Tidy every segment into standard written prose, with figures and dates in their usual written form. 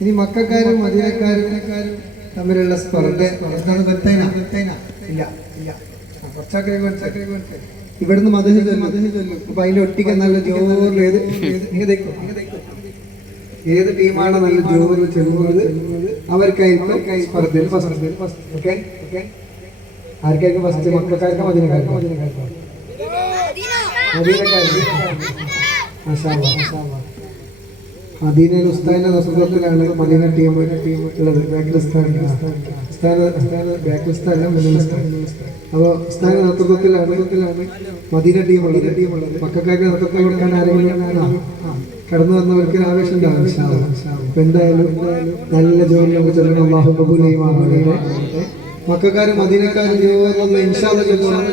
ഇനി മക്കക്കാരും മദീനക്കാരും തമ്മിലുള്ള സ്പർദ്ധ എന്താണ് ഇല്ല ഇല്ല കുറച്ചൊക്കെ ഇവിടുന്ന് മദഹ് ചൊല്ലും. അപ്പൊ അതിന്റെ ഒട്ടിക്ക് നല്ല ജോറ് ഏത് ടീമാണ് നല്ല ജോറ് ചെല്ലുന്നത് അവർക്കായിരിക്കും സ്പർദ്ധയിൽ ഫസ്റ്റ്. Okay okay. ആർക്കായിരിക്കും ഫസ്റ്റ്? മക്കൾക്കാർക്കും മദീനക്കാർക്കും? മദീനയിൽ ഉസ്താദിന്റെ നേതൃത്വത്തിലാണ് മദീന ടീം ഉള്ളത്. അപ്പോൾ ഉസ്താദിന്റെ നേതൃത്വത്തിലാണ് മദീന ടീം ഉള്ളത്. മക്കൾക്കാർക്ക് നേതൃത്വം കൊടുക്കാൻ ആരെങ്കിലും കടന്നു വന്നവർക്ക് ആവേശം ഉണ്ടാവും. അപ്പൊ എന്തായാലും നല്ല ജോലി നമുക്ക് ചെല്ലണം. അല്ലാഹു ഖബൂൽ ചെയ്യുമാറാകട്ടെ. മക്കൾക്കാരും മദീനക്കാരും ജോലി ഇൻഷാ അല്ലാഹ് ചെല്ലണം.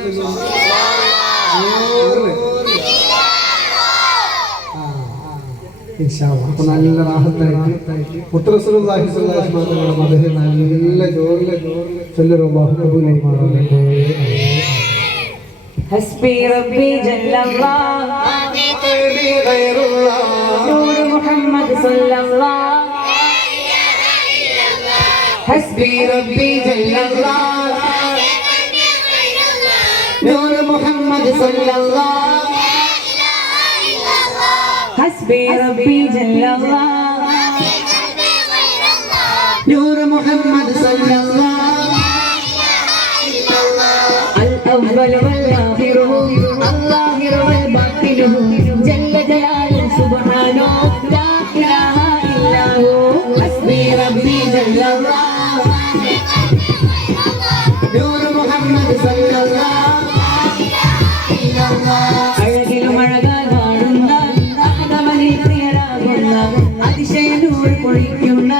അപ്പൊ നല്ല റാഹത്തായിട്ട് മുത്ത് റസൂലുള്ളാഹി സ്വല്ലല്ലാഹു അലൈഹി വസല്ലം മദഹ് നല്ല ജോറിലെ ചൊല്ലണം. അല്ലാഹു ഖബൂൽ ചെയ്യുമാറാകട്ടെ. ഹസ്ബി റബ്ബി ജല്ലല്ലാഹ് നൂർ മുഹമ്മദ് സല്ലല്ലാഹ് ഹസ്ബി റബ്ബി ജല്ലല്ലാഹ് നൂർ മുഹമ്മദ് സല്ലല്ലാഹ് حسبي ربي جل الله نور محمد صلى الله الأول والآخر الظاهر والباطن جل جلاله سبحانه لا إله إلا هو حسبي ربي جل الله نور محمد صلى الله അഴകിലും അഴകാകാടുന്ന അതിശയനൂർ പൊഴിക്കുന്ന